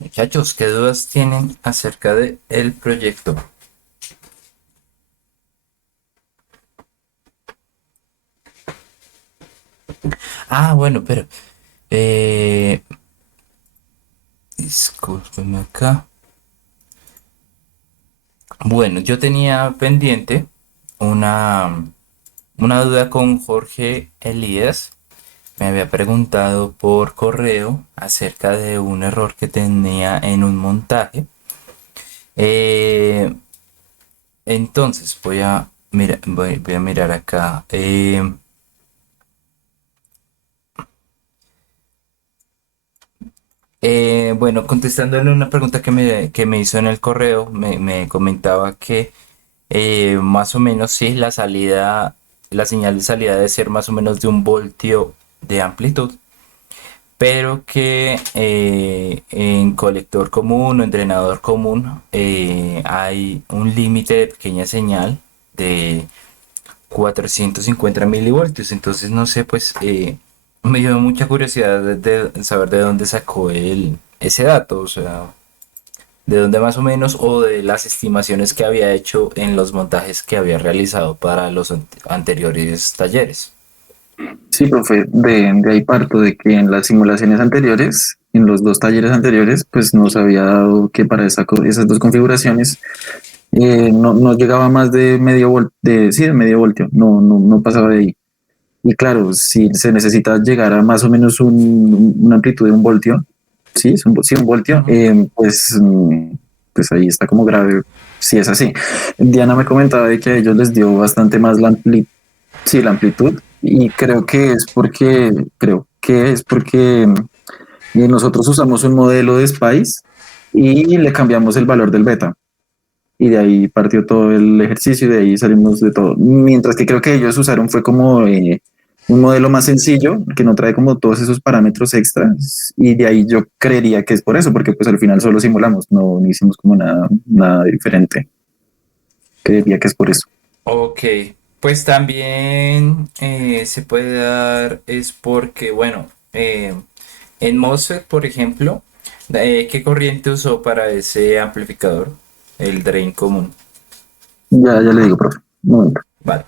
Muchachos, ¿qué dudas tienen acerca de el proyecto? Bueno, pero eh, discúlpeme acá. Bueno, yo tenía pendiente una, una duda con Jorge Elías. Me había preguntado por correo acerca de un error que tenía en un montaje. Eh, entonces voy a mirar acá. Bueno, contestándole una pregunta que me hizo en el correo, me comentaba que más o menos sí, la señal de salida debe ser más o menos de 1 voltio de amplitud, pero que en colector común o en drenador común hay un límite de pequeña señal de 450 milivoltios. Entonces, no sé, pues me dio mucha curiosidad de saber de dónde sacó ese dato, o sea, de dónde más o menos, o de las estimaciones que había hecho en los montajes que había realizado para los anteriores talleres. Sí, profe, de ahí parto de que en las simulaciones anteriores, en los dos talleres anteriores, pues nos había dado que para esas dos configuraciones no llegaba más de sí, de medio voltio, no pasaba de ahí. Y claro, si se necesita llegar a más o menos una amplitud de 1 voltio, sí, sí, 1 voltio, Ujú. pues ahí está como grave si es así. Diana me comentaba de que a ellos les dio bastante más sí, la amplitud, y creo que es porque nosotros usamos un modelo de Spice y le cambiamos el valor del beta. Y de ahí partió todo el ejercicio y de ahí salimos de todo. Mientras que creo que ellos usaron fue como un modelo más sencillo que no trae como todos esos parámetros extras, y de ahí yo creería que es por eso, porque pues al final solo simulamos, no hicimos como nada diferente. Creería que es por eso. Ok, pues también se puede dar, es porque, bueno, en MOSFET, por ejemplo, ¿qué corriente usó para ese amplificador? El drain común. Ya le digo, profe. Un momento. Vale.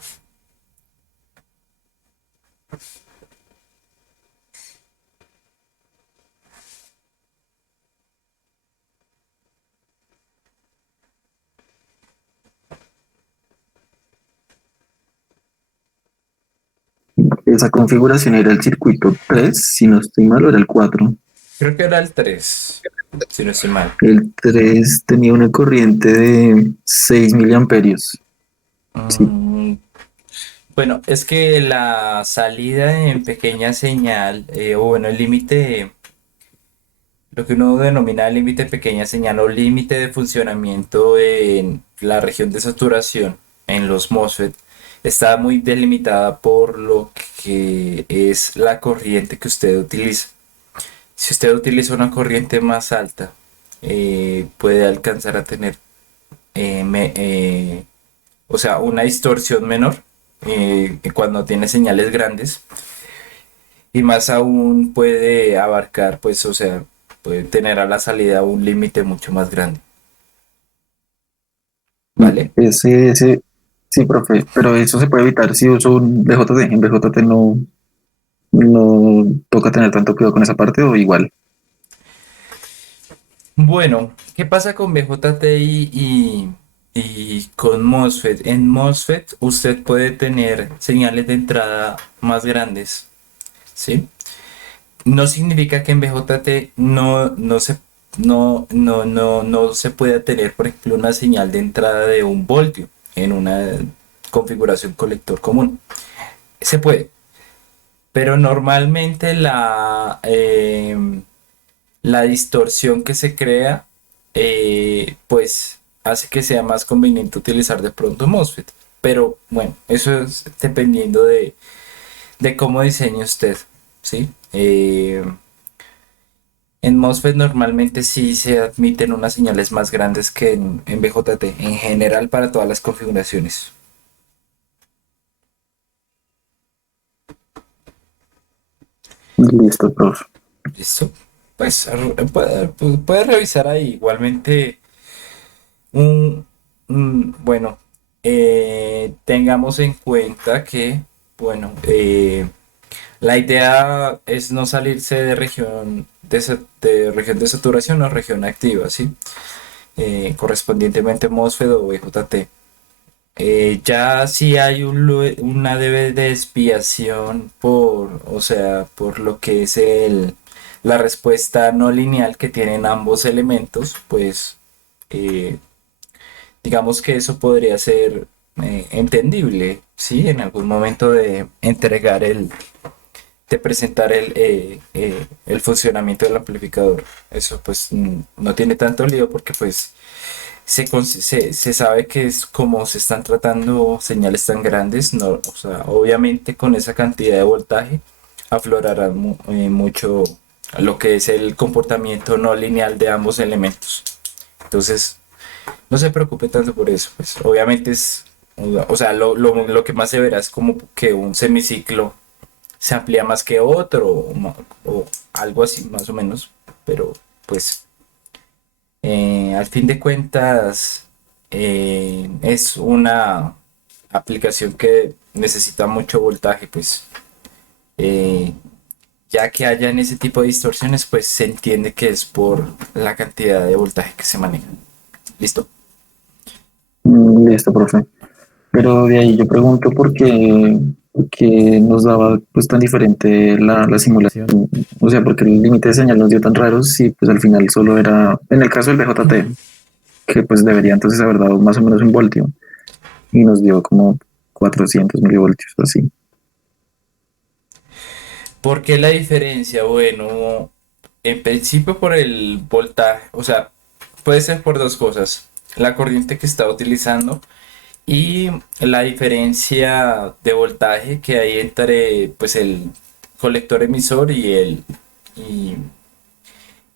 Esa configuración era el circuito 3, si no estoy mal, o era el 4. Creo que era el 3, si no estoy mal. El 3 tenía una corriente de 6 miliamperios. Sí, Mm, bueno, es que la salida en pequeña señal, o bueno, el límite, lo que uno denomina límite de pequeña señal o límite de funcionamiento en la región de saturación en los MOSFET, está muy delimitada por lo que es la corriente que usted utiliza. Si usted utiliza una corriente más alta, puede alcanzar a tener o sea, una distorsión menor cuando tiene señales grandes, y más aún puede abarcar, pues, o sea, puede tener a la salida un límite mucho más grande, ¿vale? sí, profe, pero eso se puede evitar si uso un BJT. En BJT no toca tener tanto cuidado con esa parte, o igual. Bueno, ¿qué pasa con BJTI y con MOSFET? En MOSFET usted puede tener señales de entrada más grandes, ¿sí? No significa que en BJT no se pueda tener, por ejemplo, una señal de entrada de 1 voltio en una configuración colector común. Se puede, pero normalmente la distorsión que se crea, pues hace que sea más conveniente utilizar de pronto MOSFET. Pero bueno, eso es dependiendo de cómo diseñe usted, ¿sí? En MOSFET normalmente sí se admiten unas señales más grandes que en BJT, en general para todas las configuraciones. Listo, profe. ¿Listo? Pues puede revisar ahí. Igualmente, un, bueno, tengamos en cuenta que, bueno, la idea es no salirse de región de saturación o región activa, ¿sí? Correspondientemente MOSFET o VJT. Ya si hay una debe de desviación o sea, por lo que es la respuesta no lineal que tienen ambos elementos, pues eh, digamos que eso podría ser entendible, ¿sí? En algún momento de presentar el funcionamiento del amplificador. Eso pues no tiene tanto lío porque pues se sabe que es como se están tratando señales tan grandes, no, o sea, obviamente con esa cantidad de voltaje aflorará mucho lo que es el comportamiento no lineal de ambos elementos. Entonces, no se preocupe tanto por eso, pues obviamente o sea, lo que más se verá es como que un semiciclo se amplía más que otro o algo así más o menos, pero pues al fin de cuentas, es una aplicación que necesita mucho voltaje, pues eh, ya que haya en ese tipo de distorsiones, pues se entiende que es por la cantidad de voltaje que se maneja. ¿Listo? Listo, profe. Pero de ahí yo pregunto por qué nos daba pues tan diferente la simulación. O sea, porque el límite de señal nos dio tan raros y pues al final solo era, en el caso del BJT, que pues debería entonces haber dado más o menos un voltio y nos dio como 400 milivoltios, así. ¿Por qué la diferencia? Bueno, en principio por el voltaje, o sea, puede ser por dos cosas. La corriente que está utilizando y la diferencia de voltaje que hay entre pues el colector emisor y,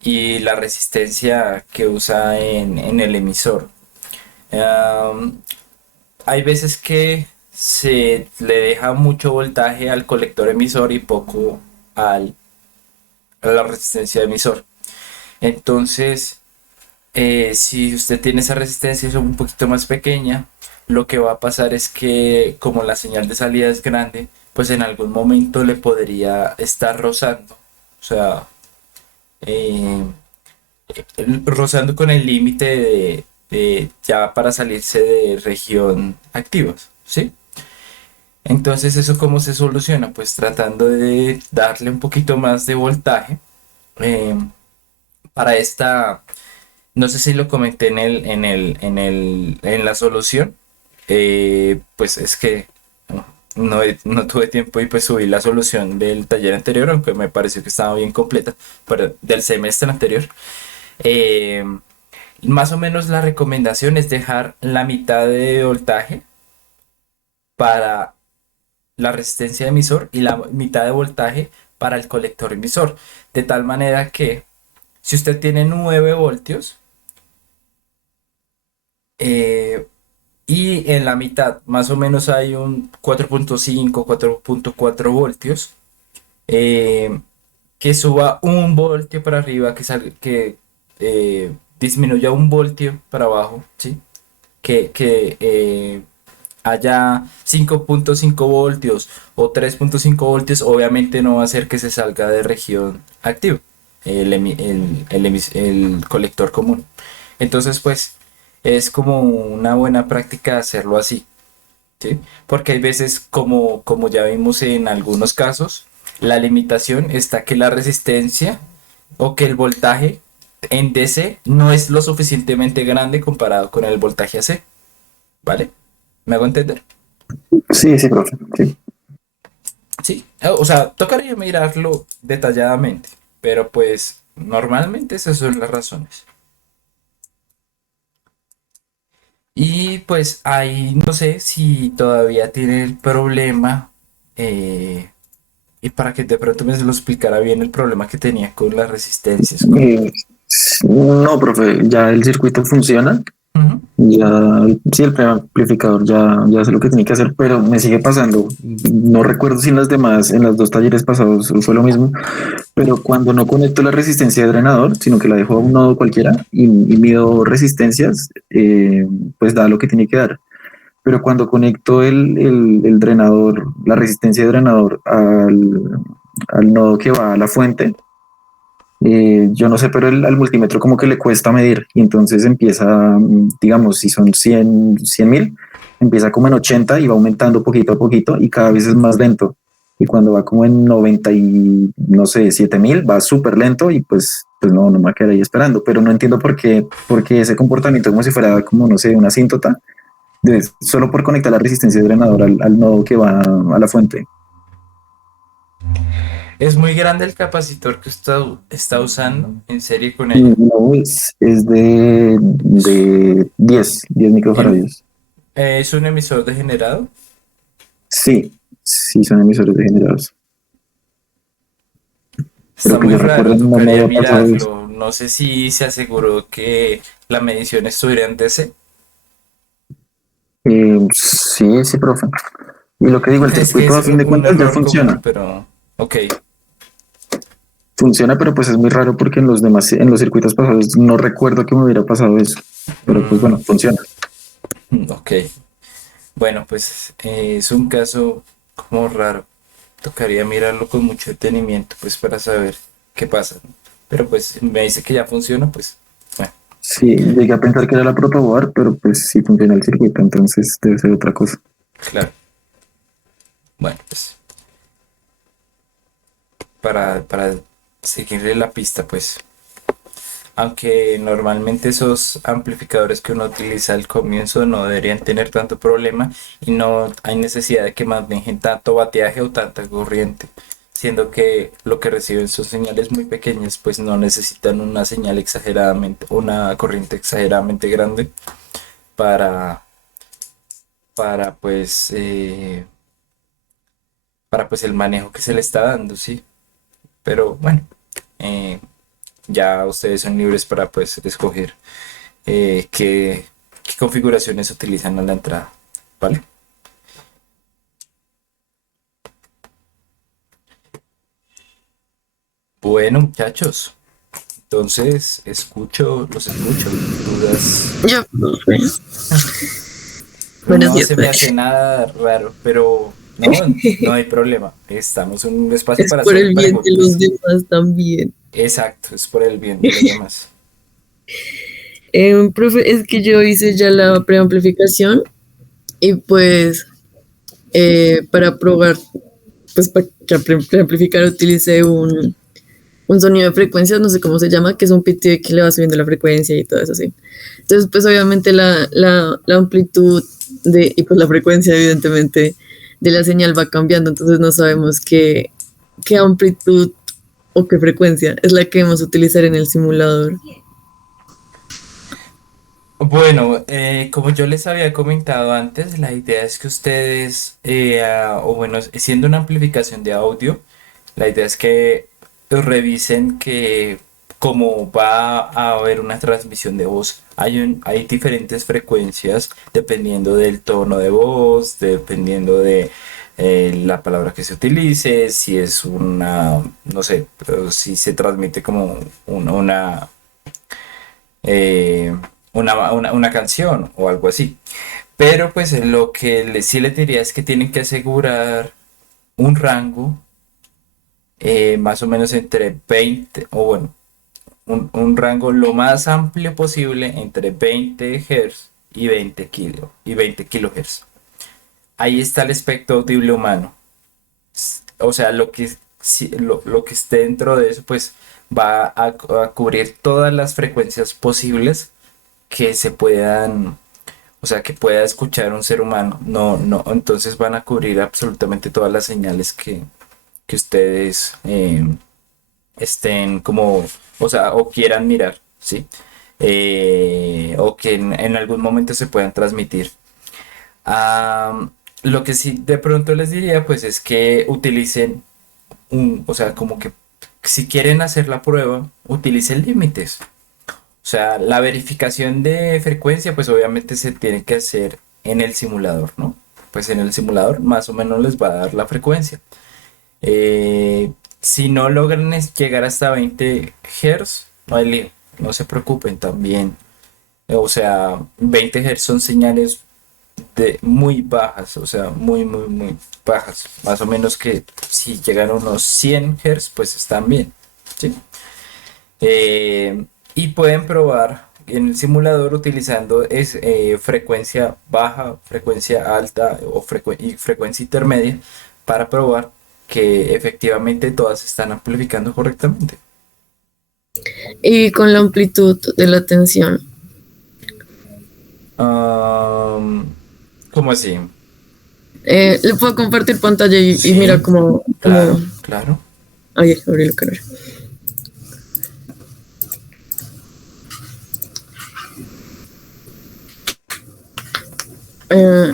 y la resistencia que usa en el emisor. Am, Hay veces que se le deja mucho voltaje al colector emisor y poco a la resistencia de emisor. Entonces, si usted tiene esa resistencia es un poquito más pequeña, lo que va a pasar es que como la señal de salida es grande, pues en algún momento le podría estar rozando, o sea, eh, rozando con el límite de ya para salirse de región activos, ¿sí? Entonces, ¿eso cómo se soluciona? Pues tratando de darle un poquito más de voltaje eh, para esta. No sé si lo comenté en la solución. Pues es que no tuve tiempo y pues subí la solución del taller anterior, aunque me pareció que estaba bien completa, pero del semestre anterior. Eh, Más o menos la recomendación es dejar la mitad de voltaje para la resistencia de emisor y la mitad de voltaje para el colector emisor. De tal manera que si usted tiene 9 voltios, eh, y en la mitad, más o menos hay un 4.5, 4.4 voltios. eh, que suba un voltio para arriba, que disminuya un voltio para abajo, ¿sí? Que haya 5.5 voltios o 3.5 voltios, obviamente no va a hacer que se salga de región activa el colector común. Entonces, pues, es como una buena práctica hacerlo así, ¿sí? Porque hay veces, como ya vimos en algunos casos, la limitación está que la resistencia o que el voltaje en DC no es lo suficientemente grande comparado con el voltaje AC, ¿vale? ¿Me hago entender? Sí, sí, profe. Sí. Sí, o sea, tocaría mirarlo detalladamente, pero pues normalmente esas son las razones. Y pues ahí no sé si todavía tiene el problema, eh, y para que de pronto me se lo explicara bien el problema que tenía con las resistencias. Eh, no, profe, ya el circuito funciona. Ujú. Ya, sí, el preamplificador ya sé lo que tiene que hacer, pero me sigue pasando. No recuerdo si en las demás, en los dos talleres pasados fue lo mismo, pero cuando no conecto la resistencia de drenador, sino que la dejo a un nodo cualquiera y mido resistencias, pues da lo que tiene que dar. Pero cuando conecto el drenador, la resistencia de drenador al nodo que va a la fuente, yo no sé, pero al multímetro como que le cuesta medir y entonces empieza, digamos, si son 100.000, empieza como en 80 y va aumentando poquito a poquito y cada vez es más lento. Y cuando va como en 90 y no sé, 7.000, va súper lento y pues no me va a quedar ahí esperando. Pero no entiendo por qué ese comportamiento como si fuera como, no sé, una asíntota, solo por conectar la resistencia de drenador al nodo que va a la fuente. Es muy grande el capacitor que usted está usando en serie con ella. No, es de 10 En, microfaradios. es un emisor degenerado. Sí, sí son emisores degenerados. Está Pero que muy yo raro, recuerdo no me tocaría había pasado eso. mirarlo. No sé si se aseguró que la medición estuviera en DC. Sí, sí, profe. Y lo que digo, el Es que circuito es a fin de un cuentas ya error común, funciona. pero ok. Funciona, pero pues es muy raro porque en los demás, en los circuitos pasados no recuerdo que me hubiera pasado eso. Pero pues Mm, bueno, funciona. ok. Bueno, pues es un caso como raro. Tocaría mirarlo con mucho detenimiento, pues para saber qué pasa, ¿no? Pero pues me dice que ya funciona, pues bueno, Sí, llegué a pensar que era la protoboard, pero pues sí funciona el circuito, entonces debe ser otra cosa. claro. Bueno, pues para seguirle la pista, pues. Aunque normalmente esos amplificadores que uno utiliza al comienzo no deberían tener tanto problema y no hay necesidad de que manejen tanto bateaje o tanta corriente, siendo que lo que reciben son señales muy pequeñas, pues no necesitan una señal exageradamente, una corriente exageradamente grande para, para pues, para pues el manejo que se le está dando, sí. Pero bueno, eh, ya ustedes son libres para pues escoger qué configuraciones utilizan a la entrada, ¿vale? Bueno, muchachos, entonces los escucho. Dudas. Ya, profe. Buenos No días, se me profe. hace nada raro, pero no, no hay problema. Estamos en un espacio Es para por hacer el bien de los preguntas. demás también. Exacto, es por el bien de los demás. Profe, es que yo hice ya la preamplificación y pues para probar, pues para preamplificar utilicé un sonido de frecuencias, no sé cómo se llama, que es un pitido que le va subiendo la frecuencia y todo eso así. Entonces, pues obviamente la amplitud y pues la frecuencia evidentemente de la señal va cambiando, entonces no sabemos qué amplitud o qué frecuencia es la que vamos a utilizar en el simulador. Bueno, como yo les había comentado antes, la idea es que ustedes, o bueno, siendo una amplificación de audio, la idea es que revisen que como va a haber una transmisión de voz, hay diferentes frecuencias dependiendo del tono de voz, dependiendo de la palabra que se utilice, si es una, no sé, pero si se transmite como eh, una canción o algo así. Pero pues lo que sí les diría es que tienen que asegurar un rango más o menos entre 20 o bueno, un rango lo más amplio posible entre 20 Hz y 20 kilohertz. Ahí está el espectro audible humano. O sea, lo que esté dentro de eso, pues va a cubrir todas las frecuencias posibles que se puedan, o sea, que pueda escuchar un ser humano. No, no, entonces van a cubrir absolutamente todas las señales que ustedes estén como, o sea, o quieran mirar, ¿sí? O que en algún momento se puedan transmitir. Lo que sí de pronto les diría, pues es que utilicen o sea, como que si quieren hacer la prueba, utilicen límites. O sea, la verificación de frecuencia, pues obviamente se tiene que hacer en el simulador, ¿no? Pues en el simulador más o menos les va a dar la frecuencia. Si no logran llegar hasta 20 Hz, no hay lío, no se preocupen también. O sea, 20 Hz son señales de muy bajas, o sea, muy bajas. Más o menos que si llegan a unos 100 Hz, pues están bien, ¿sí? Y pueden probar en el simulador utilizando frecuencia baja, frecuencia alta y frecuencia intermedia para probar que efectivamente todas están amplificando correctamente. Y con la amplitud de la tensión. Am, ¿Cómo así? Le puedo compartir pantalla y mira Sí, como... claro, claro. Ay, abrí la cámara. Eh,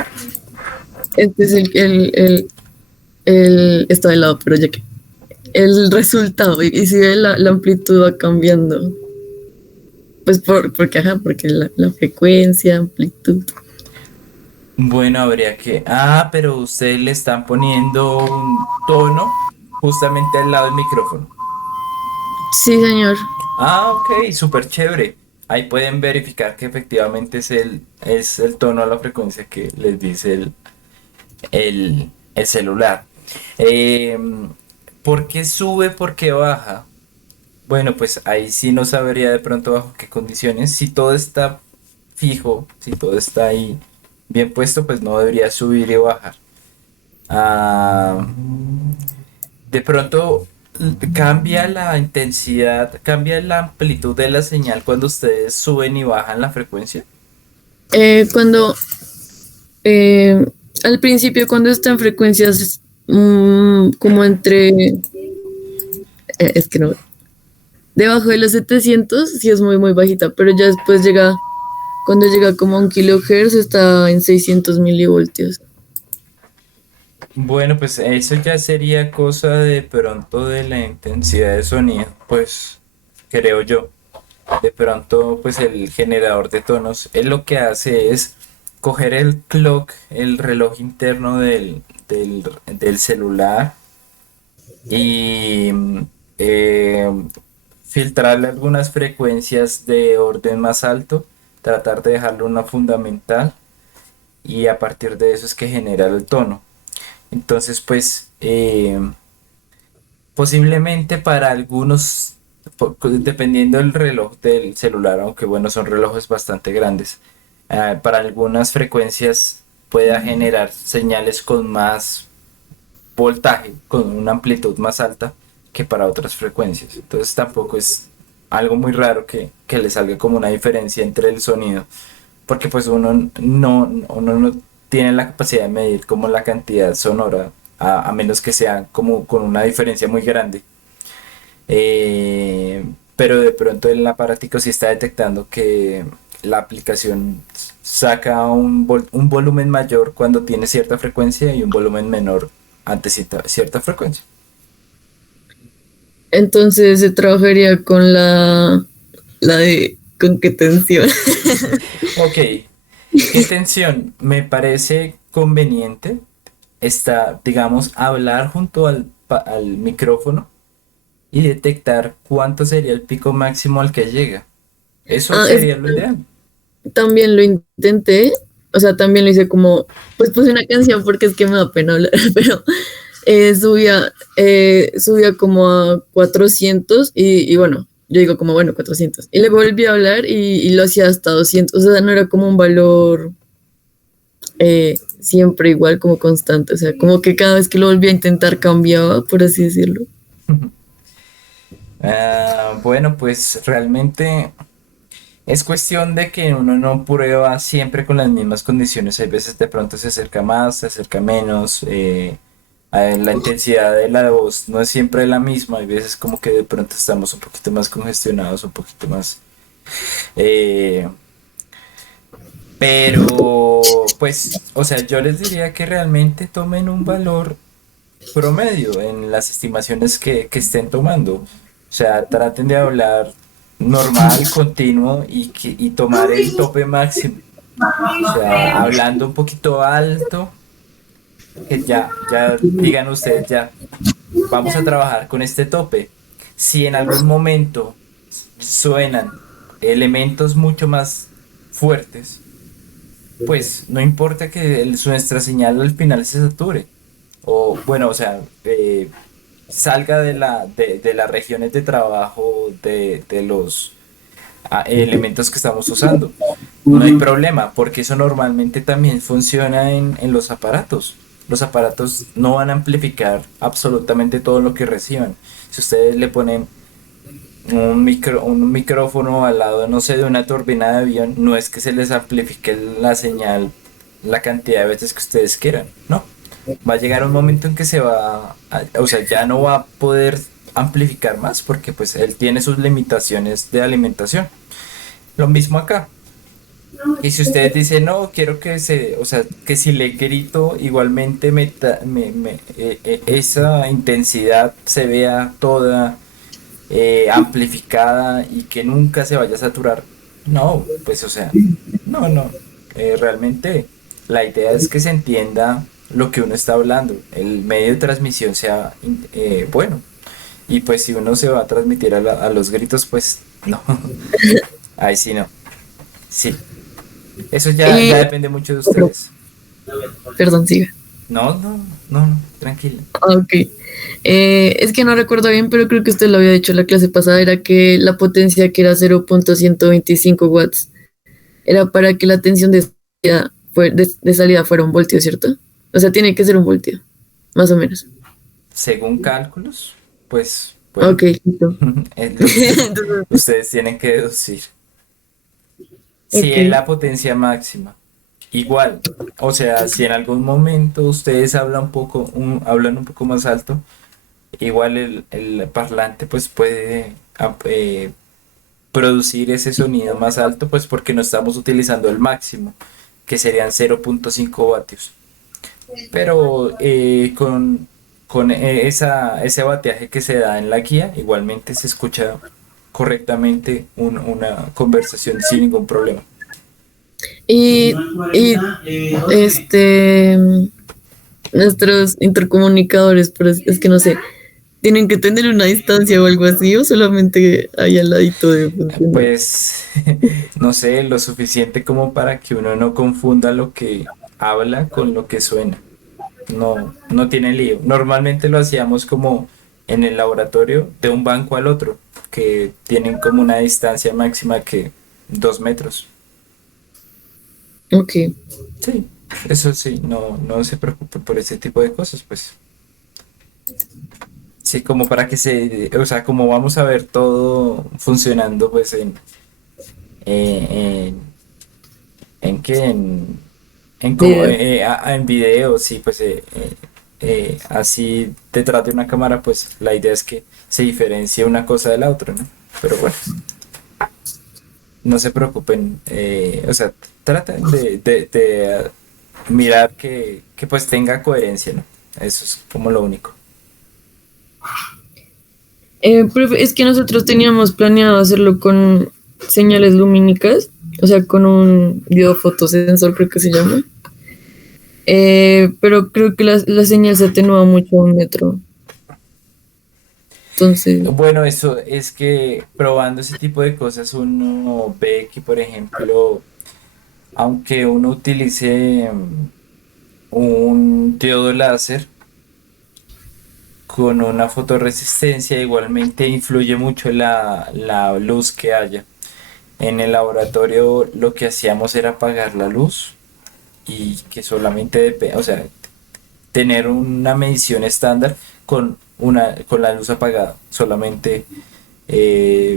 este es está de lado, pero ya que el resultado, y si ve la amplitud va cambiando, pues porque la frecuencia, amplitud. Bueno, habría que... Ah, pero ustedes le están poniendo un tono justamente al lado del micrófono. Sí, señor. Ah, ok, súper chévere. Ahí pueden verificar que efectivamente es el tono a la frecuencia que les dice el celular. ¿Por qué sube? ¿Por qué baja? Bueno, pues ahí sí no sabría de pronto bajo qué condiciones. Si todo está fijo, si todo está ahí bien puesto, pues no debería subir y bajar. Ah, de pronto cambia la intensidad, cambia la amplitud de la señal cuando ustedes suben y bajan la frecuencia. Cuando eh, al principio, cuando está en frecuencias como es que no, debajo de los 700 sí es muy bajita, pero ya después cuando llega como a 1 kHz está en 600 milivoltios. Bueno, pues eso ya sería cosa de pronto de la intensidad de sonido, pues creo yo. De pronto, pues el generador de tonos, él lo que hace es coger el clock, el reloj interno del celular y eh, filtrarle algunas frecuencias de orden más alto, tratar de dejarle una fundamental y a partir de eso es que genera el tono. Entonces, pues posiblemente para algunos, dependiendo del reloj del celular, aunque bueno, son relojes bastante grandes, para algunas frecuencias pueda generar señales con más voltaje, con una amplitud más alta que para otras frecuencias. Entonces tampoco es algo muy raro que le salga como una diferencia entre el sonido, porque pues uno no tiene la capacidad de medir como la cantidad sonora, a menos que sea como con una diferencia muy grande. Pero de pronto el aparatico sí está detectando que la aplicación saca un volumen mayor cuando tiene cierta frecuencia y un volumen menor ante cierta frecuencia. Entonces se trabajaría con la de con qué tensión. Ok, ¿qué tensión? Me parece conveniente está, digamos, hablar junto al micrófono y detectar cuánto sería el pico máximo al que llega. Eso Ah, es sería lo ideal. también lo intenté, o sea, también lo hice como, pues puse una canción porque es que me da pena hablar, pero subía como a 400 y bueno, yo digo como, bueno, 400. Y luego volví a hablar y lo hacía hasta 200, o sea, no era como un valor siempre igual, como constante, o sea, como que cada vez que lo volvía a intentar cambiaba, por así decirlo. Bueno, pues realmente es cuestión de que uno no prueba siempre con las mismas condiciones. Hay veces de pronto se acerca más, se acerca menos. La intensidad de la voz no es siempre la misma. Hay veces como que de pronto estamos un poquito más congestionados, un poquito más. eh, pero, pues, o sea, yo les diría que realmente tomen un valor promedio en las estimaciones que estén tomando. O sea, traten de hablar, normal, continuo y tomar el tope máximo. O sea, hablando un poquito alto, que ya digan ustedes, ya, vamos a trabajar con este tope. Si en algún momento suenan elementos mucho más fuertes, pues no importa que nuestra señal al final se sature. O bueno, o sea, salga de las regiones de trabajo de los elementos que estamos usando. No hay problema, porque eso normalmente también funciona en los aparatos. Los aparatos no van a amplificar absolutamente todo lo que reciban. Si ustedes le ponen un micrófono al lado, no sé, de una turbina de avión, no es que se les amplifique la señal la cantidad de veces que ustedes quieran, no. Va a llegar un momento en que o sea, ya no va a poder amplificar más porque pues él tiene sus limitaciones de alimentación. Lo mismo acá. Y si ustedes dicen, no, quiero o sea, que si le grito, igualmente esa intensidad se vea toda amplificada y que nunca se vaya a saturar. No, pues o sea, no. Realmente la idea es que se entienda lo que uno está hablando, el medio de transmisión sea bueno. Y pues si uno se va a transmitir a los gritos, pues no, ahí sí no. Sí, eso ya Y, depende mucho de ustedes. perdón, siga. No, tranquila. Ah, ok. Es que no recuerdo bien, pero creo que usted lo había dicho en la clase pasada, era que la potencia que era 0.125 watts era para que la tensión de salida fuera un voltio, ¿cierto? O sea, tiene que ser un voltio, más o menos. Según cálculos, pues bueno, Ok, listo. es lo que Entonces, ustedes tienen que deducir. Si ok. es la potencia máxima. Igual, o sea, si en algún momento ustedes hablan un poco más alto, igual el parlante pues puede producir ese sonido más alto, pues porque no estamos utilizando el máximo, que serían 0.5 vatios. Pero con ese bateaje que se da en la guía, igualmente se escucha correctamente una conversación sin ningún problema. Y, y este, nuestros intercomunicadores, pero es que no sé, ¿tienen que tener una distancia o algo así o solamente ahí al ladito de funcionar? Pues no sé, lo suficiente como para que uno no confunda lo que habla con lo que suena. No tiene lío. Normalmente lo hacíamos como en el laboratorio de un banco al otro, que tienen como una distancia máxima que 2 metros. Ok. Sí, eso sí, no se preocupe por ese tipo de cosas, pues. Sí, como para que o sea, como vamos a ver todo funcionando, pues eh, en qué, Video. en video, sí, pues así detrás de una cámara, pues la idea es que se diferencie una cosa de la otra, ¿no? Pero bueno, no se preocupen, o sea, traten de mirar que pues tenga coherencia, ¿no? Eso es como lo único. Profe, es que nosotros teníamos planeado hacerlo con señales lumínicas, o sea, con un biofotosensor, creo que se llama. Pero creo que la señal se atenúa mucho a 1 metro. Entonces, Bueno, eso es que probando ese tipo de cosas uno ve que, por ejemplo, aunque uno utilice un diodo láser con una fotorresistencia, igualmente influye mucho la luz que haya. En el laboratorio lo que hacíamos era apagar la luz y que solamente depende, o sea, tener una medición estándar con la luz apagada, solamente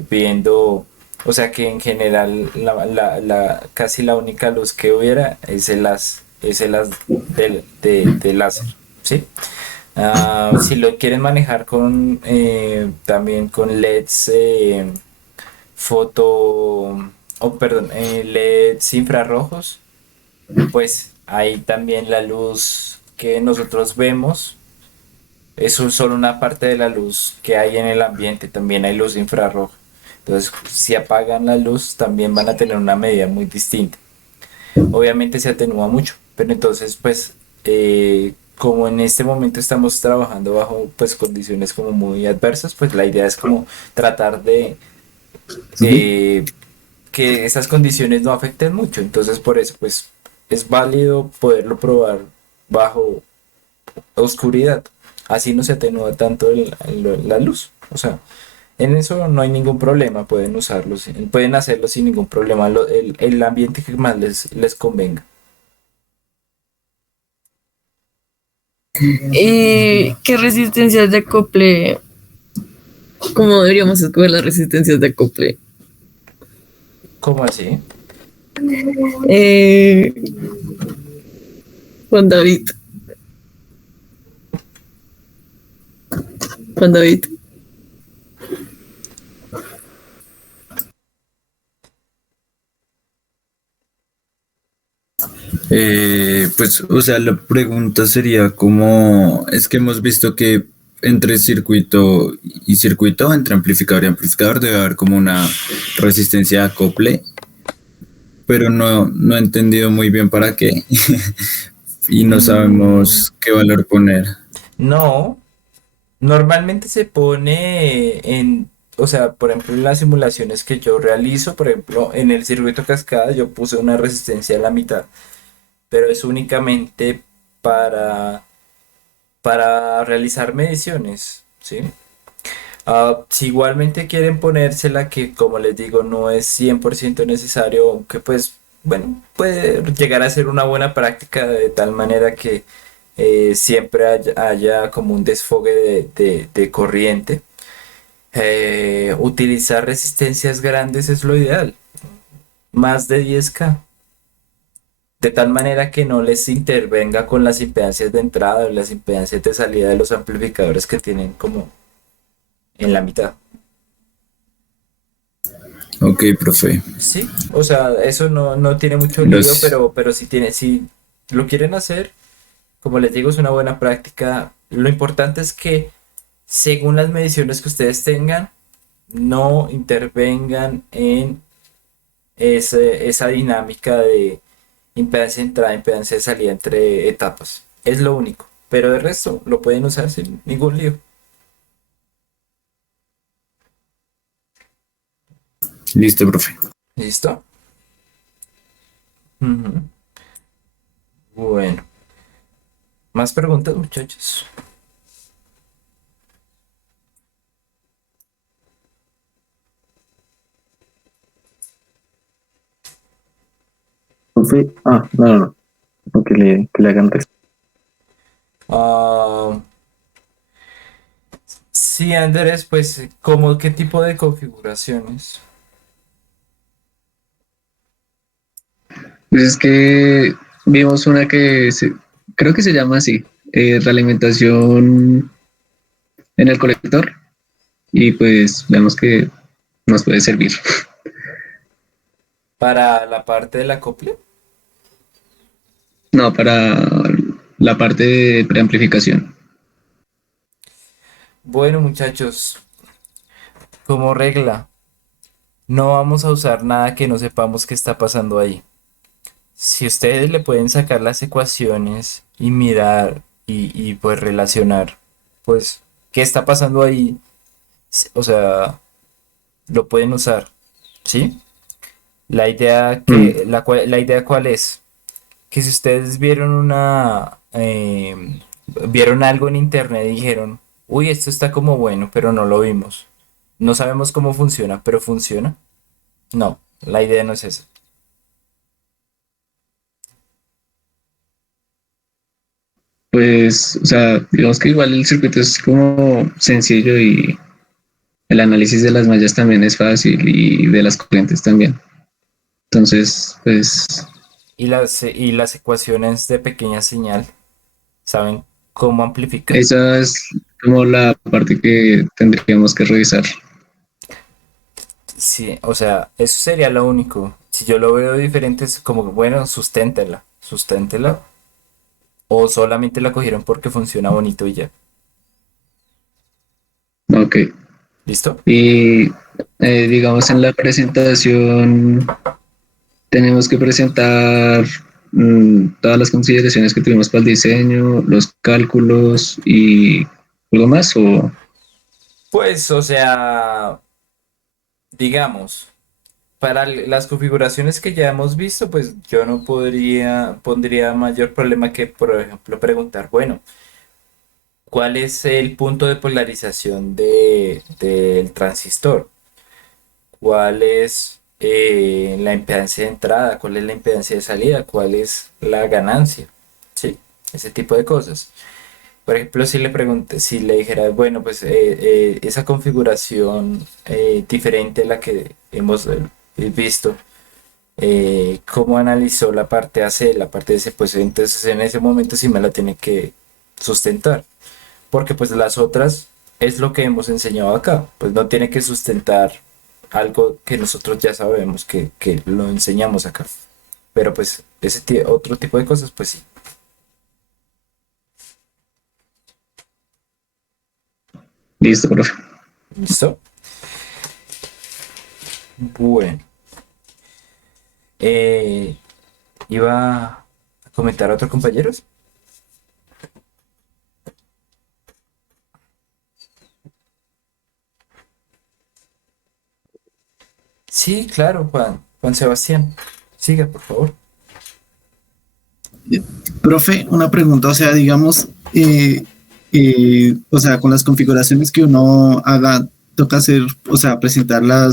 viendo, o sea que en general casi la única luz que hubiera es el haz de láser, ¿sí? Si lo quieren manejar también con LEDs foto, perdón, LEDs infrarrojos, pues ahí también la luz que nosotros vemos es solo una parte de la luz que hay en el ambiente, también hay luz infrarroja. Entonces, si apagan la luz, también van a tener una medida muy distinta. Obviamente se atenúa mucho, pero entonces, pues, como en este momento estamos trabajando bajo, pues, condiciones como muy adversas, pues la idea es como tratar Ujú. de que esas condiciones no afecten mucho. Entonces, por eso, pues, es válido poderlo probar bajo oscuridad. Así no se atenúa tanto la luz. O sea, en eso no hay ningún problema, pueden usarlo, pueden hacerlo sin ningún problema, el ambiente que más les convenga. ¿Y qué resistencias de acople? ¿Cómo deberíamos escoger las resistencias de acople? ¿Cómo así? Eh, Juan David, Juan David. Pues, o sea, la pregunta sería como, es que hemos visto que entre circuito y circuito, entre amplificador y amplificador, debe haber como una resistencia de acople, pero no he entendido muy bien para qué y no Mm, sabemos qué valor poner. no, normalmente se pone o sea, por ejemplo, en las simulaciones que yo realizo, por ejemplo, en el circuito cascada yo puse una resistencia a la mitad, pero es únicamente para, para realizar mediciones, ¿sí? Si igualmente quieren ponérsela, que como les digo, no es 100% necesario, aunque pues, bueno, puede llegar a ser una buena práctica de tal manera que siempre haya como un desfogue de corriente. Utilizar resistencias grandes es lo ideal, más de 10K, de tal manera que no les intervenga con las impedancias de entrada o las impedancias de salida de los amplificadores que tienen como en la mitad. Ok, profe. Sí, o sea, eso no tiene mucho lío, Gracias. pero si lo quieren hacer, como les digo, es una buena práctica. Lo importante es que según las mediciones que ustedes tengan, no intervengan en esa dinámica de impedancia de entrada, impedancia de salida entre etapas. Es lo único. Pero de resto lo pueden usar sin ningún lío. Listo, profe. ¿Listo? Ujú. Bueno, más preguntas, muchachos. Profe, no. No, que le hagan resto. Ah, sí, Andrés, pues, ¿cómo qué tipo de configuraciones? Pues es que vimos una creo que se llama así, realimentación en el colector, y pues vemos que nos puede servir. Para la parte del acople. No, para la parte de preamplificación. Bueno, muchachos, como regla, no vamos a usar nada que no sepamos qué está pasando ahí. Si ustedes le pueden sacar las ecuaciones y mirar pues relacionar, pues, qué está pasando ahí, o sea, lo pueden usar, ¿sí? Mm. La idea cuál es, que si ustedes vieron vieron algo en internet y dijeron, uy, esto está como bueno, pero no lo vimos. No sabemos cómo funciona, pero funciona. No, la idea no es esa. Pues, o sea, digamos que igual el circuito es como sencillo y el análisis de las mallas también es fácil y de las corrientes también. Entonces, pues, Y las ecuaciones de pequeña señal, ¿saben cómo amplifican? esa es como la parte que tendríamos que revisar. Sí, o sea, eso sería lo único. Si yo lo veo diferente, es como, bueno, susténtela. O solamente la cogieron porque funciona bonito y ya. Ok. ¿Listo? Y digamos, en la presentación tenemos que presentar todas las consideraciones que tuvimos para el diseño, los cálculos y algo más, o Pues, o sea, digamos, para las configuraciones que ya hemos visto, pues yo no pondría mayor problema que, por ejemplo, preguntar, bueno, ¿cuál es el punto de polarización del transistor? ¿Cuál es la impedancia de entrada? ¿Cuál es la impedancia de salida? ¿Cuál es la ganancia? Sí, ese tipo de cosas. Por ejemplo, si le pregunté, si le dijera, bueno, pues esa configuración diferente a la que hemos visto, cómo analizó la parte AC, la parte DC, pues entonces en ese momento sí me la tiene que sustentar, porque pues las otras es lo que hemos enseñado acá, pues no tiene que sustentar algo que nosotros ya sabemos que lo enseñamos acá, pero pues ese otro tipo de cosas, pues sí. listo, profe. ¿Listo? Bueno, eh, iba a comentar a otros compañeros. Sí, claro, Juan Sebastián. Siga, por favor. Profe, una pregunta, o sea, digamos, o sea, con las configuraciones que uno haga, toca hacer, o sea, presentar la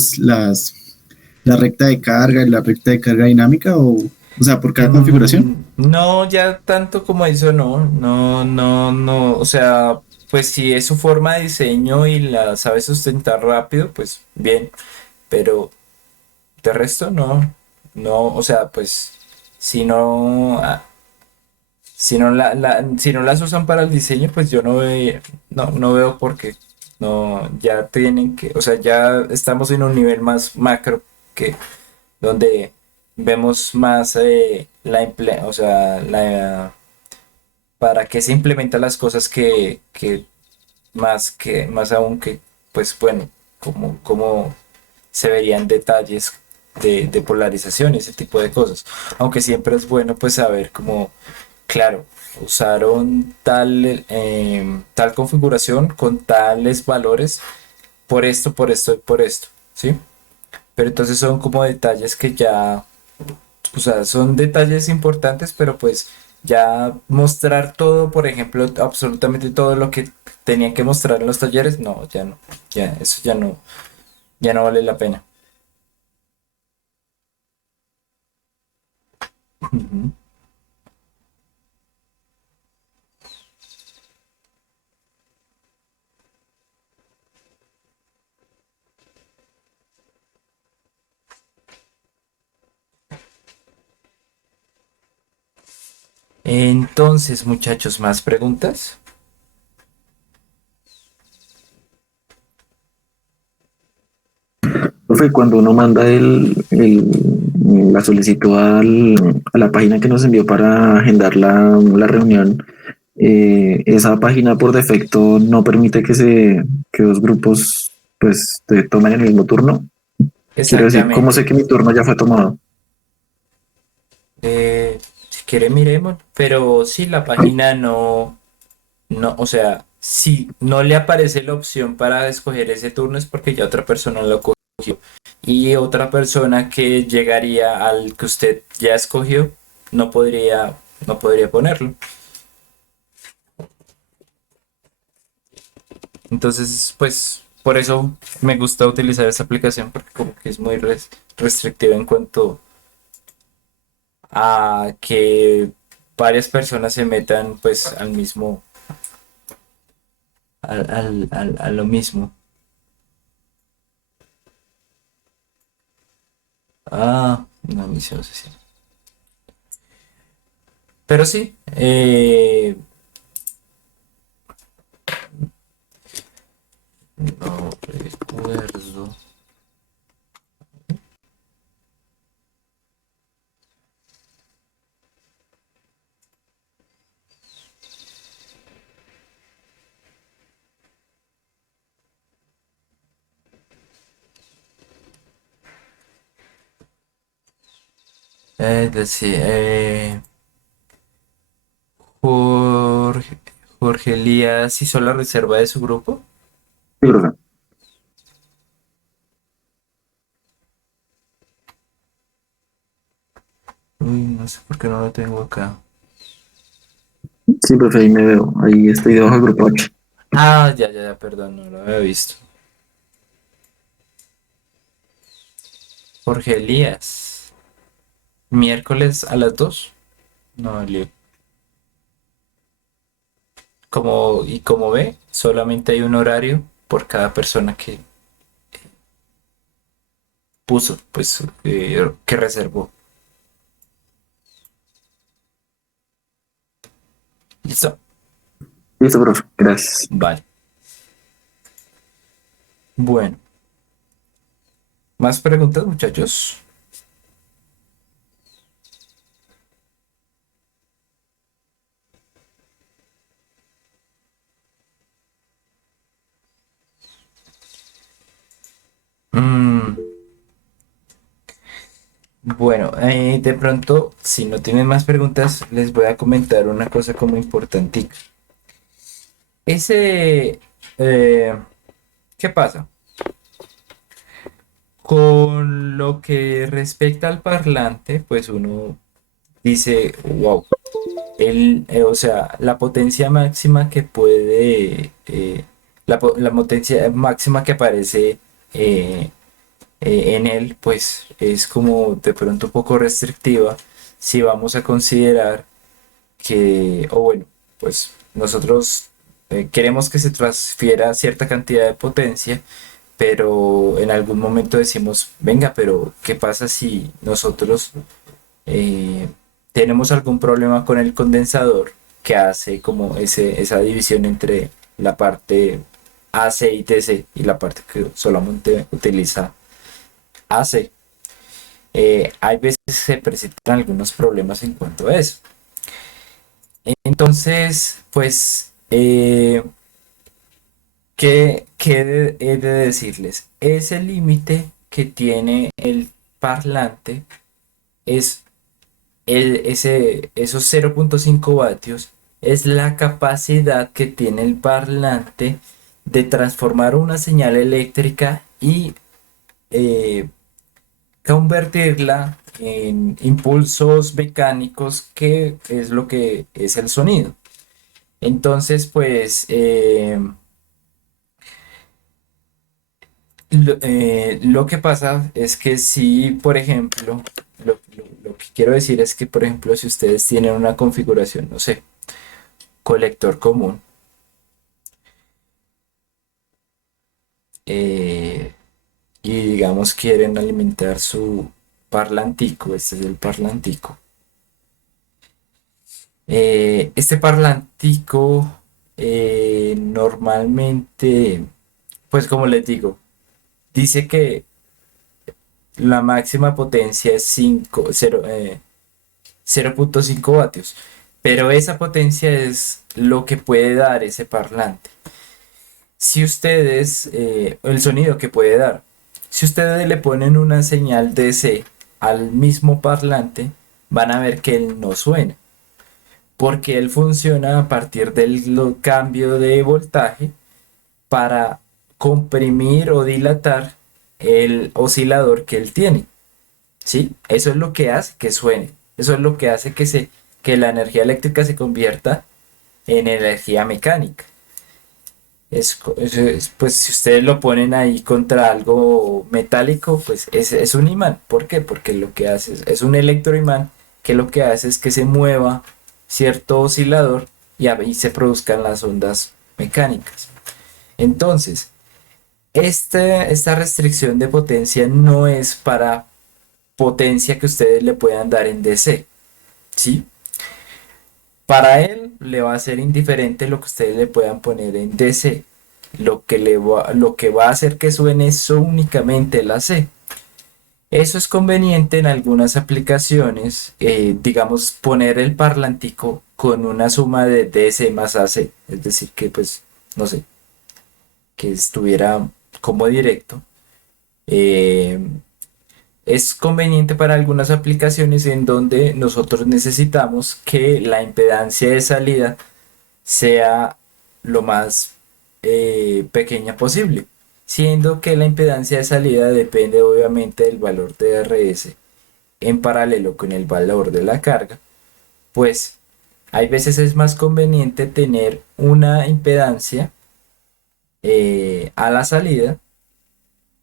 recta de carga y la recta de carga dinámica, o sea, por cada configuración. No, ya tanto como eso, no, no, no, no, o sea, pues si es su forma de diseño y la sabe sustentar rápido, pues bien, pero de resto no, no, o sea, pues si no, si no las usan para el diseño, pues yo no veo por qué, no, ya tienen que, o sea, ya estamos en un nivel más macro que donde vemos más o sea, para qué se implementan las cosas que más aún que, pues bueno, como se verían detalles de polarización y ese tipo de cosas. Aunque siempre es bueno pues saber como, claro, usaron tal configuración con tales valores por esto y por esto, ¿sí? Pero entonces son como detalles que ya, o sea, son detalles importantes, pero pues ya mostrar todo, por ejemplo, absolutamente todo lo que tenían que mostrar en los talleres, no, ya no, ya, eso ya no vale la pena. Ujú. Entonces, muchachos, ¿más preguntas? Profe, cuando uno manda la solicitud a la página que nos envió para agendar la reunión, esa página por defecto no permite que dos grupos pues tomen el mismo turno. Quiero decir, ¿cómo sé Exactamente. que mi turno ya fue tomado? Si quiere, miremos, pero sí, la página no, o sea, si no le aparece la opción para escoger ese turno es porque ya otra persona lo cogió. Y otra persona que llegaría al que usted ya escogió no podría ponerlo. Entonces, pues, por eso me gusta utilizar esa aplicación porque como que es muy restrictiva en cuanto a que varias personas se metan pues al mismo, a lo mismo. Ah, una misión social. Pero sí, no recuerdo. Decía, Jorge, Jorge Elías hizo la reserva de su grupo. Sí, profe. Uy, no sé por qué no lo tengo acá. Sí, profe, ahí me veo. Ahí estoy debajo del grupo 8. Ah, ya, ya, ya, perdón, no lo había visto. Jorge Elías. Miércoles a las 2. No, lío. Y como ve, solamente hay un horario por cada persona que puso, pues, que reservó. ¿Listo? Listo, profe. Gracias. Vale. Bueno, ¿más preguntas, muchachos? Mm, bueno, de pronto, si no tienen más preguntas, les voy a comentar una cosa como importantica. Ese, eh, ¿Qué pasa? Con lo que respecta al parlante, pues uno dice, wow, o sea, la potencia máxima que puede, la potencia máxima que aparece eh, en él, pues es como de pronto un poco restrictiva si vamos a considerar que, o bueno, pues nosotros queremos que se transfiera cierta cantidad de potencia, pero en algún momento decimos, venga, pero ¿qué pasa si nosotros eh, tenemos algún problema con el condensador que hace como esa división entre la parte AC y TC y la parte que solamente utiliza AC? Hay veces se presentan algunos problemas en cuanto a eso. Entonces, pues, ¿qué he de decirles? Ese límite que tiene el parlante es esos 0,5 vatios, es la capacidad que tiene el parlante de transformar una señal eléctrica y eh, convertirla en impulsos mecánicos, que es lo que es el sonido. Entonces, pues, lo que pasa es que si, por ejemplo, lo que quiero decir es que, por ejemplo, si ustedes tienen una configuración, no sé, colector común, eh, y digamos quieren alimentar su parlantico, este es el parlantico. Este parlantico normalmente, pues como les digo, dice que la máxima potencia es 0,5 vatios, pero esa potencia es lo que puede dar ese parlante. Si ustedes, el sonido que puede dar, si ustedes le ponen una señal DC al mismo parlante, van a ver que él no suena, porque él funciona a partir del cambio de voltaje para comprimir o dilatar el oscilador que él tiene. ¿Sí? Eso es lo que hace que suene. Eso es lo que hace que la energía eléctrica se convierta en energía mecánica. Pues si ustedes lo ponen ahí contra algo metálico, pues es un imán. ¿Por qué? Porque lo que hace es un electroimán, que lo que hace es que se mueva cierto oscilador y ahí se produzcan las ondas mecánicas. Entonces, esta restricción de potencia no es para potencia que ustedes le puedan dar en DC, ¿sí? Para él le va a ser indiferente lo que ustedes le puedan poner en DC. Lo que va a hacer que suene es únicamente la C. Eso es conveniente en algunas aplicaciones, digamos, poner el parlantico con una suma de DC más AC, es decir, que pues, no sé, que estuviera como directo. eh, es conveniente para algunas aplicaciones en donde nosotros necesitamos que la impedancia de salida sea lo más pequeña posible, siendo que la impedancia de salida depende obviamente del valor de RS en paralelo con el valor de la carga, pues hay veces es más conveniente tener una impedancia a la salida,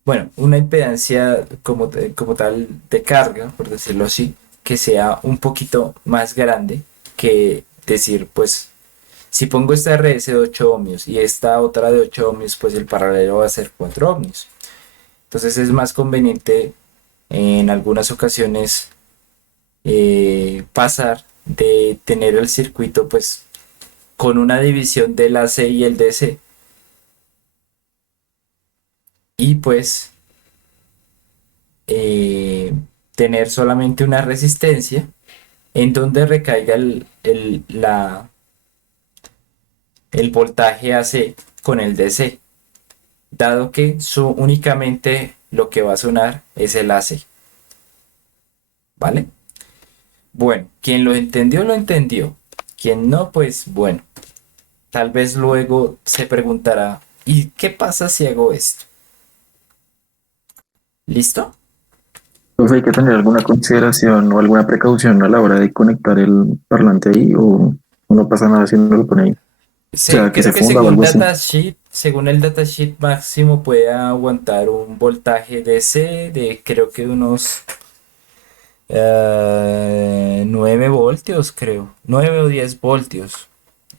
bueno, una impedancia como tal de carga, por decirlo así, que sea un poquito más grande que decir, pues, si pongo esta RS de 8 ohmios y esta otra de 8 ohmios, pues el paralelo va a ser 4 ohmios. Entonces es más conveniente en algunas ocasiones pasar de tener el circuito pues con una división del AC y el DC y pues eh, tener solamente una resistencia en donde recaiga el voltaje AC con el DC, dado que únicamente lo que va a sonar es el AC, ¿vale? Bueno, quien lo entendió, lo entendió. Quien no, pues bueno, tal vez luego se preguntará, ¿y qué pasa si hago esto? ¿Listo? Entonces hay que tener alguna consideración o alguna precaución a la hora de conectar el parlante ahí o no pasa nada si no lo pone ahí. O sea, que Creo se que funda o algo así. según el datasheet máximo puede aguantar un voltaje DC de creo que unos 9 voltios, creo, 9 o 10 voltios.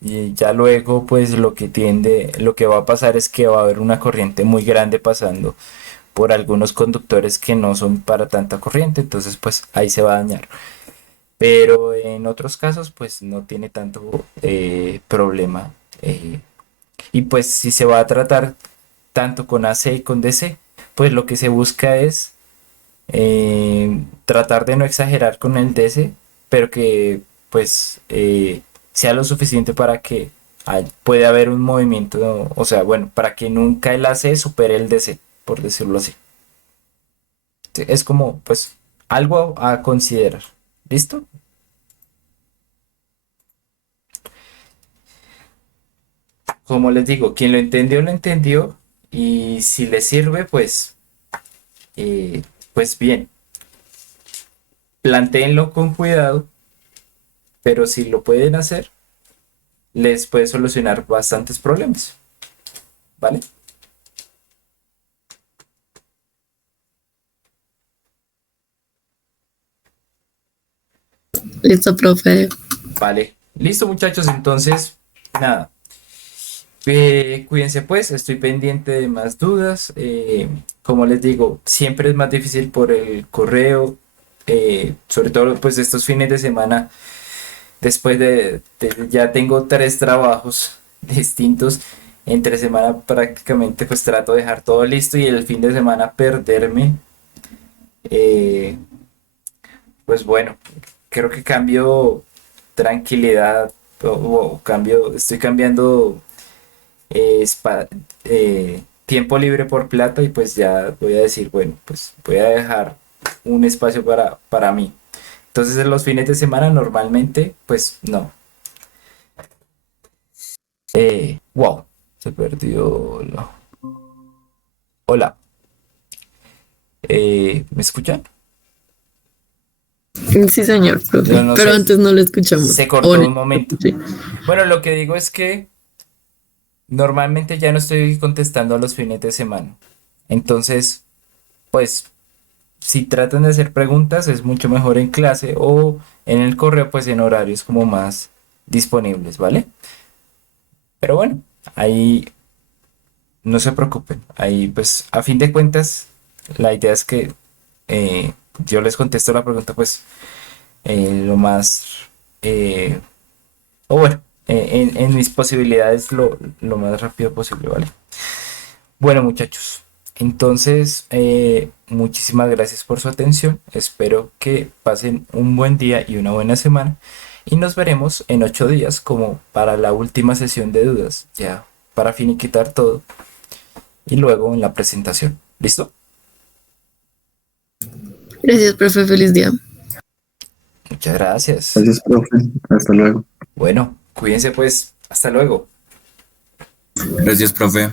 Y ya luego, pues lo que va a pasar es que va a haber una corriente muy grande pasando por algunos conductores que no son para tanta corriente, entonces pues ahí se va a dañar. Pero en otros casos, pues no tiene tanto problema. Y pues si se va a tratar tanto con AC y con DC, pues lo que se busca es tratar de no exagerar con el DC, pero que pues sea lo suficiente para que pueda haber un movimiento, o sea, bueno, para que nunca el AC supere el DC, por decirlo así. Sí, es como pues algo a considerar. ¿Listo? Como les digo, quien lo entendió y si le sirve, eh, pues bien, plantéenlo con cuidado, pero si lo pueden hacer, les puede solucionar bastantes problemas, ¿vale? Listo, profe. Vale, listo muchachos, entonces, nada, cuídense pues, estoy pendiente de más dudas, como les digo, siempre es más difícil por el correo, sobre todo pues estos fines de semana, después ya tengo 3 trabajos distintos, entre semana prácticamente pues trato de dejar todo listo y el fin de semana perderme, eh, pues bueno, creo que cambio tranquilidad o cambio, estoy cambiando tiempo libre por plata y pues ya voy a decir, bueno, pues voy a dejar un espacio para mí. Entonces en los fines de semana normalmente, pues no. Wow, se perdió. Hola, ¿me escuchan? Sí, señor, Yo profe. no Pero sé, antes no lo escuchamos. se cortó un momento. Sí. Bueno, lo que digo es que normalmente ya no estoy contestando a los fines de semana. Entonces, pues si tratan de hacer preguntas es mucho mejor en clase o en el correo, pues en horarios como más disponibles, ¿vale? Pero bueno, ahí no se preocupen. Ahí pues a fin de cuentas la idea es que yo les contesto la pregunta pues lo más, eh, o bueno, en mis posibilidades lo más rápido posible, ¿vale? Bueno, muchachos, entonces muchísimas gracias por su atención. Espero que pasen un buen día y una buena semana. Y nos veremos en 8 días como para la última sesión de dudas, ya para finiquitar todo. Y luego en la presentación. ¿Listo? Gracias, profe. Feliz día. Muchas gracias. Gracias, profe. Hasta luego. Bueno, cuídense pues. Hasta luego. Gracias, profe.